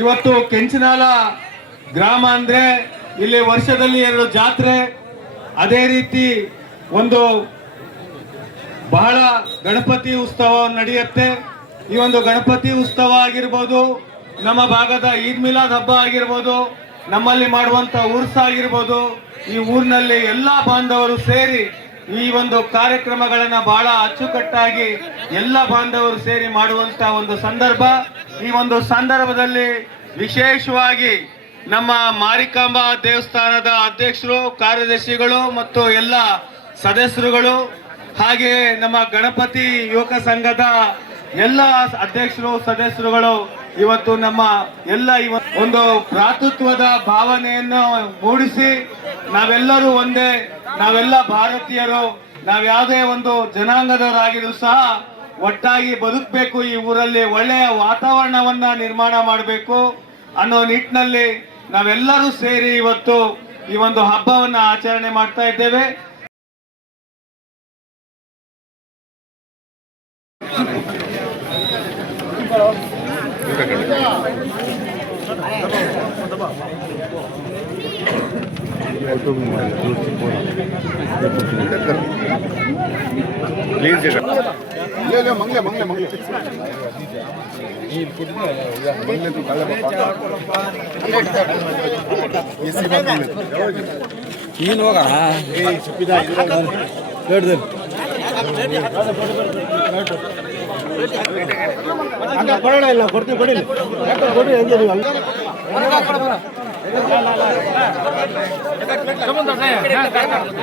ಇವತ್ತು ಕೆಂಚನಾಲ ಗ್ರಾಮ ಅಂದ್ರೆ ಇಲ್ಲಿ ವರ್ಷದಲ್ಲಿ ಎರಡು ಜಾತ್ರೆ. ಅದೇ ರೀತಿ ಒಂದು ಬಹಳ ಗಣಪತಿ ಉತ್ಸವ ನಡೆಯುತ್ತೆ. ಈ ಒಂದು ಗಣಪತಿ ಉತ್ಸವ ಆಗಿರ್ಬೋದು, ನಮ್ಮ ಭಾಗದ ಈದ್ ಮಿಲಾದ್ ಹಬ್ಬ ಆಗಿರ್ಬೋದು, ನಮ್ಮಲ್ಲಿ ಮಾಡುವಂತ ಉರ್ಸ್ ಆಗಿರ್ಬೋದು, ಈ ಊರಿನಲ್ಲಿ ಎಲ್ಲಾ ಬಾಂಧವರು ಸೇರಿ ಈ ಒಂದು ಕಾರ್ಯಕ್ರಮಗಳನ್ನ ಬಹಳ ಅಚ್ಚುಕಟ್ಟಾಗಿ ಎಲ್ಲ ಬಾಂಧವರು ಸೇರಿ ಮಾಡುವಂತ ಒಂದು ಸಂದರ್ಭ. ಈ ಒಂದು ಸಂದರ್ಭದಲ್ಲಿ ವಿಶೇಷವಾಗಿ ನಮ್ಮ ಮಾರಿಕಾಂಬಾ ದೇವಸ್ಥಾನದ ಅಧ್ಯಕ್ಷರು, ಕಾರ್ಯದರ್ಶಿಗಳು ಮತ್ತು ಎಲ್ಲ ಸದಸ್ಯರುಗಳು ಹಾಗೆ ನಮ್ಮ ಗಣಪತಿ ಯುವಕ ಸಂಘದ ಎಲ್ಲ ಅಧ್ಯಕ್ಷರು, ಸದಸ್ಯರುಗಳು ಇವತ್ತು ನಮ್ಮ ಎಲ್ಲ ಒಂದು ಭ್ರಾತೃತ್ವದ ಭಾವನೆಯನ್ನು ಮೂಡಿಸಿ ನಾವೆಲ್ಲರೂ ಒಂದೇ ನಾವೆಲ್ಲ ಭಾರತೀಯರು ನಾವ್ಯಾವುದೇ ಒಂದು ಜನಾಂಗದವರಾಗಿದ್ರು ಸಹ ಒಟ್ಟಾಗಿ ಬದುಕಬೇಕು ಈ ಊರಲ್ಲಿ, ಒಳ್ಳೆಯ ವಾತಾವರಣವನ್ನ ನಿರ್ಮಾಣ ಮಾಡಬೇಕು ಅನ್ನೋ ನಿಟ್ಟಿನಲ್ಲಿ ನಾವೆಲ್ಲರೂ ಸೇರಿ ಇವತ್ತು ಈ ಒಂದು ಹಬ್ಬವನ್ನ ಆಚರಣೆ ಮಾಡ್ತಾ ಇದ್ದೇವೆ. ले ले मंगले मंगले मंगले मंगले तू काले ये सीमा मंगले ನೀನು ಹೋಗೋಣ ದೊಡ್ಡದು ಕೊಡೋಣ ಇಲ್ಲ ಕೊಡ್ತೀನಿ ಕೊಡಿ ಕೊಡಿ ಹಂಗೆ ನೀವು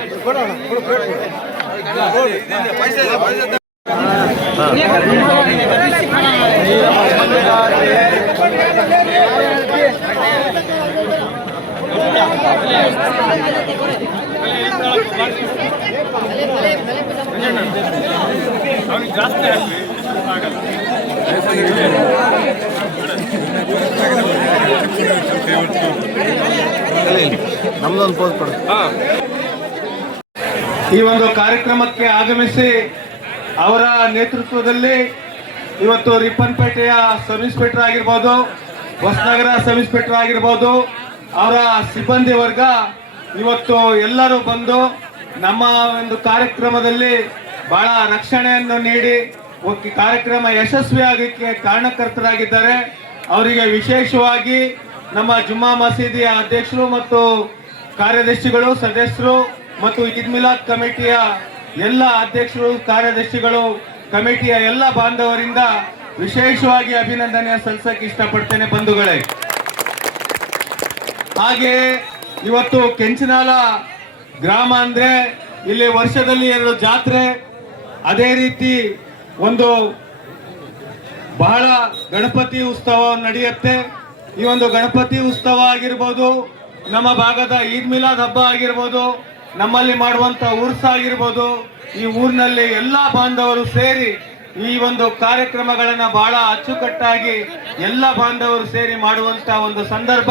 ಅಲ್ಲಿ ಕೊಡೋಣ ನಮ್ದೊಂದು ಪೋಸ್ ಕೊಡು. ಈ ಒಂದು ಕಾರ್ಯಕ್ರಮಕ್ಕೆ ಆಗಮಿಸಿ ಅವರ ನೇತೃತ್ವದಲ್ಲಿ ಇವತ್ತು ರಿಪ್ಪನ್ಪೇಟೆಯ ಸಬ್ ಇನ್ಸ್ಪೆಕ್ಟರ್ ಆಗಿರ್ಬೋದು ಹೊಸನಗರ ಸಬ್ ಇನ್ಸ್ಪೆಕ್ಟರ್ ಆಗಿರ್ಬೋದು ಅವರ ಸಿಬ್ಬಂದಿ ವರ್ಗ ಇವತ್ತು ಎಲ್ಲರೂ ಬಂದು ನಮ್ಮ ಒಂದು ಕಾರ್ಯಕ್ರಮದಲ್ಲಿ ಬಹಳ ರಕ್ಷಣೆಯನ್ನು ನೀಡಿ ಕಾರ್ಯಕ್ರಮ ಯಶಸ್ವಿಯಾಗಕ್ಕೆ ಕಾರಣಕರ್ತರಾಗಿದ್ದಾರೆ. ಅವರಿಗೆ ವಿಶೇಷವಾಗಿ ನಮ್ಮ ಜುಮ್ಮಾ ಮಸೀದಿಯ ಅಧ್ಯಕ್ಷರು ಮತ್ತು ಕಾರ್ಯದರ್ಶಿಗಳು, ಸದಸ್ಯರು ಮತ್ತು ಈದ್ ಮಿಲಾದ್ ಕಮಿಟಿಯ ಎಲ್ಲ ಅಧ್ಯಕ್ಷರು, ಕಾರ್ಯದರ್ಶಿಗಳು, ಕಮಿಟಿಯ ಎಲ್ಲ ಬಾಂಧವರಿಂದ ವಿಶೇಷವಾಗಿ ಅಭಿನಂದನೆ ಸಲ್ಲಿಸಕ್ಕೆ ಇಷ್ಟಪಡ್ತೇನೆ ಬಂಧುಗಳೇ. ಹಾಗೆ ಇವತ್ತು ಕೆಂಚನಾಲ ಗ್ರಾಮ ಅಂದ್ರೆ ಇಲ್ಲಿ ವರ್ಷದಲ್ಲಿ ಎರಡು ಜಾತ್ರೆ. ಅದೇ ರೀತಿ ಒಂದು ಬಹಳ ಗಣಪತಿ ಉತ್ಸವ ನಡೆಯುತ್ತೆ. ಈ ಒಂದು ಗಣಪತಿ ಉತ್ಸವ ಆಗಿರ್ಬೋದು ನಮ್ಮ ಭಾಗದ ಈದ್ ಮಿಲಾದ್ ಹಬ್ಬ ಆಗಿರ್ಬೋದು, ನಮ್ಮಲ್ಲಿ ಮಾಡುವಂತ ಉರ್ಸ ಆಗಿರ್ಬೋದು, ಈ ಊರಿನಲ್ಲಿ ಎಲ್ಲಾ ಬಾಂಧವರು ಸೇರಿ ಈ ಒಂದು ಕಾರ್ಯಕ್ರಮಗಳನ್ನ ಬಹಳ ಅಚ್ಚುಕಟ್ಟಾಗಿ ಎಲ್ಲ ಬಾಂಧವರು ಸೇರಿ ಮಾಡುವಂತ ಒಂದು ಸಂದರ್ಭ.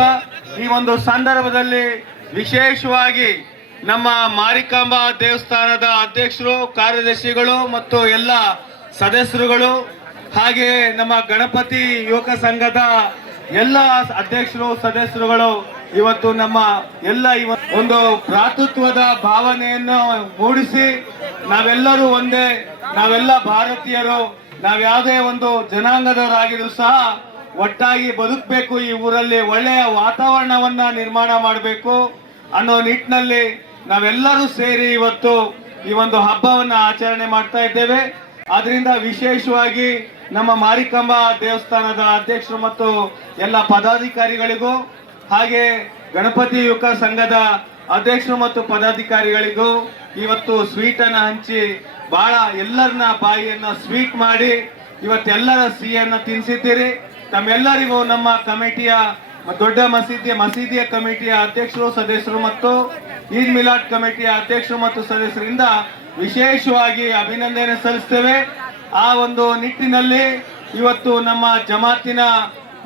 ಈ ಒಂದು ಸಂದರ್ಭದಲ್ಲಿ ವಿಶೇಷವಾಗಿ ನಮ್ಮ ಮಾರಿಕಾಂಬಾ ದೇವಸ್ಥಾನದ ಅಧ್ಯಕ್ಷರು, ಕಾರ್ಯದರ್ಶಿಗಳು ಮತ್ತು ಎಲ್ಲ ಸದಸ್ಯರುಗಳು, ಹಾಗೆ ನಮ್ಮ ಗಣಪತಿ ಯುವಕ ಸಂಘದ ಎಲ್ಲ ಅಧ್ಯಕ್ಷರು, ಸದಸ್ಯರುಗಳು ಇವತ್ತು ನಮ್ಮ ಎಲ್ಲ ಒಂದು ಭ್ರಾತೃತ್ವದ ಭಾವನೆಯನ್ನು ಮೂಡಿಸಿ ನಾವೆಲ್ಲರೂ ಒಂದೇ, ನಾವೆಲ್ಲ ಭಾರತೀಯರು, ನಾವ್ಯಾವುದೇ ಒಂದು ಜನಾಂಗದವರಾಗಿದ್ರು ಸಹ ಒಟ್ಟಾಗಿ ಬದುಕಬೇಕು ಈ ಊರಲ್ಲಿ ಒಳ್ಳೆಯ ವಾತಾವರಣವನ್ನ ನಿರ್ಮಾಣ ಮಾಡಬೇಕು ಅನ್ನೋ ನಿಟ್ಟಿನಲ್ಲಿ ನಾವೆಲ್ಲರೂ ಸೇರಿ ಇವತ್ತು ಈ ಒಂದು ಹಬ್ಬವನ್ನು ಆಚರಣೆ ಮಾಡ್ತಾ ಇದ್ದೇವೆ. ಆದ್ರಿಂದ ವಿಶೇಷವಾಗಿ ನಮ್ಮ ಮಾರಿಕಂಬ ದೇವಸ್ಥಾನದ ಅಧ್ಯಕ್ಷರು ಮತ್ತು ಎಲ್ಲ ಪದಾಧಿಕಾರಿಗಳಿಗೂ ಹಾಗೆ ಗಣಪತಿ ಯುವಕ ಸಂಘದ ಅಧ್ಯಕ್ಷರು ಮತ್ತು ಪದಾಧಿಕಾರಿಗಳಿಗೂ ಇವತ್ತು ಸ್ವೀಟನ್ನು ಹಂಚಿ ಬಹಳ ಎಲ್ಲರನ್ನ ಬಾಯಿಯನ್ನ ಸ್ವೀಟ್ ಮಾಡಿ ಇವತ್ತೆಲ್ಲರ ಸಿಹಿಯನ್ನು ತಿನ್ಸಿದ್ದೀರಿ. ತಮ್ಮೆಲ್ಲರಿಗೂ ನಮ್ಮ ಕಮಿಟಿಯ ದೊಡ್ಡ ಮಸೀದಿಯ ಮಸೀದಿಯ ಕಮಿಟಿಯ ಅಧ್ಯಕ್ಷರು, ಸದಸ್ಯರು ಮತ್ತು ಈದ್ ಮಿಲಾದ್ ಕಮಿಟಿಯ ಅಧ್ಯಕ್ಷರು ಮತ್ತು ಸದಸ್ಯರಿಂದ ವಿಶೇಷವಾಗಿ ಅಭಿನಂದನೆ ಸಲ್ಲಿಸ್ತೇವೆ. ಆ ಒಂದು ನಿಟ್ಟಿನಲ್ಲಿ ಇವತ್ತು ನಮ್ಮ ಜಮಾತಿನ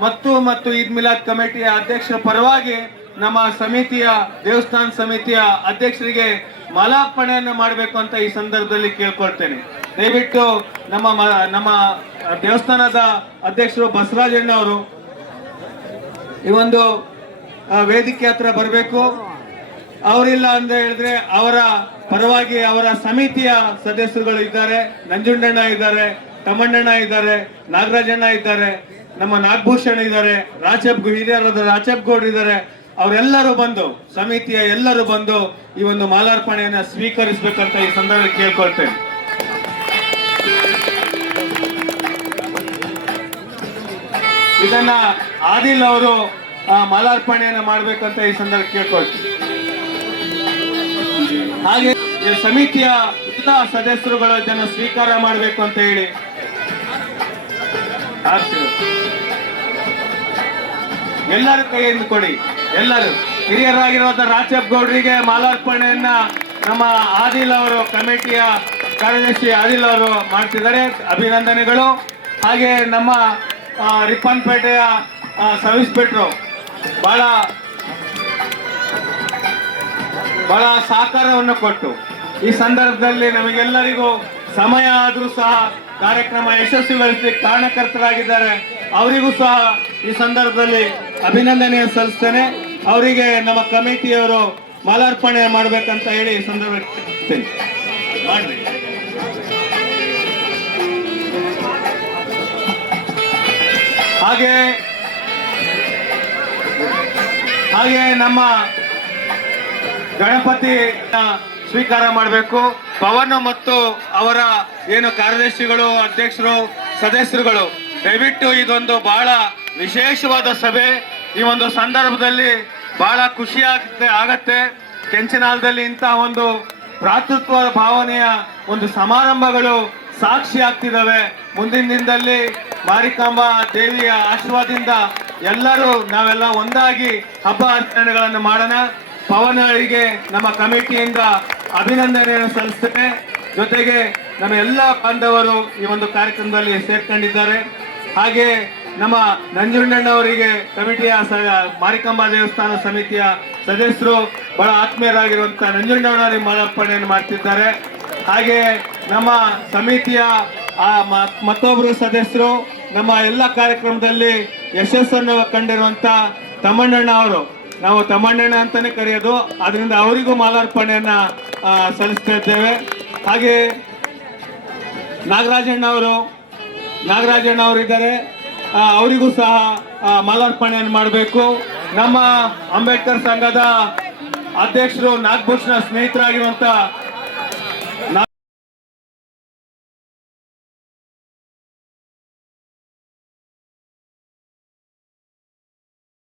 ಮತ್ತು ಮತ್ತು ಈದ್ ಮಿಲಾದ್ ಕಮಿಟಿಯ ಅಧ್ಯಕ್ಷರ ಪರವಾಗಿ ನಮ್ಮ ಸಮಿತಿಯ, ದೇವಸ್ಥಾನ ಸಮಿತಿಯ ಅಧ್ಯಕ್ಷರಿಗೆ ಮಾಲಾರ್ಪಣೆಯನ್ನು ಮಾಡಬೇಕು ಅಂತ ಈ ಸಂದರ್ಭದಲ್ಲಿ ಕೇಳ್ಕೊಳ್ತೇನೆ. ದಯವಿಟ್ಟು ನಮ್ಮ ನಮ್ಮ ದೇವಸ್ಥಾನದ ಅಧ್ಯಕ್ಷರು ಬಸವರಾಜಣ್ಣ ಅವರು ಈ ಒಂದು ವೇದಿಕೆ ಹತ್ರ ಬರಬೇಕು. ಅವರಿಲ್ಲ ಅಂತ ಹೇಳಿದ್ರೆ ಅವರ ಪರವಾಗಿ ಅವರ ಸಮಿತಿಯ ಸದಸ್ಯರುಗಳು ಇದ್ದಾರೆ. ನಂಜುಂಡಣ್ಣ ಇದ್ದಾರೆ, ತಮ್ಮಣ್ಣಣ್ಣ ಇದ್ದಾರೆ, ನಾಗರಾಜಣ್ಣ ಇದ್ದಾರೆ, ನಮ್ಮ ನಾಗಭೂಷಣ ಇದ್ದಾರೆ ರಾಜಪ್ ಹಿರಿಯರಾದ ರಾಜಪ್ ಗೌಡ್ ಇದ್ದಾರೆ. ಅವರೆಲ್ಲರೂ ಬಂದು, ಸಮಿತಿಯ ಎಲ್ಲರೂ ಬಂದು ಈ ಒಂದು ಮಾಲಾರ್ಪಣೆಯನ್ನ ಸ್ವೀಕರಿಸಬೇಕಂತ ಈ ಸಂದರ್ಭದಲ್ಲಿ ಕೇಳ್ಕೊಳ್ತೇನೆ. ಇದನ್ನ ಆದಿಲ್ ಅವರು ಮಾಲಾರ್ಪಣೆಯನ್ನು ಮಾಲಾರ್ಪಣೆಯನ್ನ ಮಾಡ್ಬೇಕಂತ ಈ ಸಂದರ್ಭ ಕೇಳ್ಕೊಳ್ತೀನಿ. ಹಾಗೆ ಸಮಿತಿಯ ಎಲ್ಲಾ ಸದಸ್ಯರುಗಳು ಇದನ್ನು ಸ್ವೀಕಾರ ಮಾಡಬೇಕು ಅಂತ ಹೇಳಿ. ಎಲ್ಲರೂ ಕೈಯಿಂದ ಕೊಡಿ. ಎಲ್ಲರೂ. ಹಿರಿಯರಾಗಿರುವಂತ ರಾಜಪ್ ಗೌಡ್ರಿಗೆ ಮಾಲಾರ್ಪಣೆಯನ್ನ ನಮ್ಮ ಆದಿಲ್ ಅವರು, ಕಮಿಟಿಯ ಕಾರ್ಯದರ್ಶಿ ಆದಿಲ್ ಅವರು ಮಾಡ್ತಿದ್ದಾರೆ. ಅಭಿನಂದನೆಗಳು. ಹಾಗೆ ನಮ್ಮ ರಿಪ್ಪನ್ಪೇಟೆಯ ಸರ್ವಿಸ್ ಬಿಟ್ರು. ಬಹಳ ಬಹಳ ಸಹಕಾರವನ್ನು ಕೊಟ್ಟು ಈ ಸಂದರ್ಭದಲ್ಲಿ ನಮಗೆಲ್ಲರಿಗೂ ಸಮಯ ಆದರೂ ಸಹ ಕಾರ್ಯಕ್ರಮ ಯಶಸ್ವಿಗೊಳಿಸಿ ಕಾರಣಕರ್ತರಾಗಿದ್ದಾರೆ. ಅವರಿಗೂ ಸಹ ಈ ಸಂದರ್ಭದಲ್ಲಿ ಅಭಿನಂದನೆ ಸಲ್ಲಿಸ್ತೇನೆ. ಅವರಿಗೆ ನಮ್ಮ ಕಮಿಟಿಯವರು ಮಾಲಾರ್ಪಣೆ ಮಾಡಬೇಕಂತ ಹೇಳಿ ಈ ಸಂದರ್ಭದಲ್ಲಿ. ಹಾಗೆ ಹಾಗೆ ನಮ್ಮ ಗಣಪತಿ ಸ್ವೀಕಾರ ಮಾಡಬೇಕು. ಪವನ್ ಮತ್ತು ಅವರ ಏನು ಕಾರ್ಯದರ್ಶಿಗಳು, ಅಧ್ಯಕ್ಷರು, ಸದಸ್ಯರುಗಳು, ದಯವಿಟ್ಟು ಇದೊಂದು ಬಹಳ ವಿಶೇಷವಾದ ಸಭೆ. ಈ ಒಂದು ಸಂದರ್ಭದಲ್ಲಿ ಬಹಳ ಖುಷಿ ಆಗುತ್ತೆ, ಆಗತ್ತೆ. ಕೆಂಚನಾಲದಲ್ಲಿ ಇಂತಹ ಒಂದು ಭ್ರಾತೃತ್ವ ಭಾವನೆಯ ಒಂದು ಸಮಾರಂಭಗಳು ಸಾಕ್ಷಿ ಆಗ್ತಿದ್ದಾವೆ. ಮುಂದಿನ ದಿನದಲ್ಲಿ ಮಾರಿಕಾಂಬಾ ದೇವಿಯ ಆಶೀರ್ವಾದದಿಂದ ಎಲ್ಲರೂ ನಾವೆಲ್ಲ ಒಂದಾಗಿ ಹಬ್ಬ ಆಚರಣೆಗಳನ್ನು ಮಾಡೋಣ. ಪವನ್ ಅವರಿಗೆ ನಮ್ಮ ಕಮಿಟಿಯಿಂದ ಅಭಿನಂದನೆಯನ್ನು ಸಲ್ಲಿಸ್ತೇನೆ. ಜೊತೆಗೆ ನಮ್ಮ ಎಲ್ಲ ಬಾಂಧವರು ಈ ಒಂದು ಕಾರ್ಯಕ್ರಮದಲ್ಲಿ ಸೇರ್ಕೊಂಡಿದ್ದಾರೆ. ಹಾಗೆ ನಮ್ಮ ನಂಜುಂಡಣ್ಣ ಅವರಿಗೆ ಕಮಿಟಿಯ ಮಾರಿಕಾಂಬಾ ದೇವಸ್ಥಾನ ಸಮಿತಿಯ ಸದಸ್ಯರು ಬಹಳ ಆತ್ಮೀಯರಾಗಿರುವಂತ ನಂಜುಂಡಣ್ಣವರಿಗೆ ಮಾಲಾರ್ಪಣೆಯನ್ನು ಮಾಡ್ತಿದ್ದಾರೆ. ಹಾಗೆ ನಮ್ಮ ಸಮಿತಿಯ ಮತ್ತೊಬ್ಬರು ಸದಸ್ಯರು ನಮ್ಮ ಎಲ್ಲ ಕಾರ್ಯಕ್ರಮದಲ್ಲಿ ಯಶಸ್ಸನ್ನು ಕಂಡಿರುವಂತ ತಮ್ಮಣ್ಣಣ್ಣ ಅವರು. ನಾವು ತಮ್ಮಣ್ಣಣ್ಣ ಅಂತಾನೆ ಕರೆಯೋದು. ಅದರಿಂದ ಅವರಿಗೂ ಮಾಲಾರ್ಪಣೆಯನ್ನ ಸಲ್ಲಿಸ್ತಾ ಇದ್ದೇವೆ. ಹಾಗೆ ನಾಗರಾಜಣ್ಣ ಅವರು ನಾಗರಾಜಣ್ಣ ಅವರು ಇದ್ದಾರೆ. ಅವರಿಗೂ ಸಹ ಮಾಲಾರ್ಪಣೆಯನ್ನು ಮಾಡಬೇಕು. ನಮ್ಮ ಅಂಬೇಡ್ಕರ್ ಸಂಘದ ಅಧ್ಯಕ್ಷರು ನಾಗಭೂಷಣ ಸ್ನೇಹಿತರಾಗಿರುವಂತ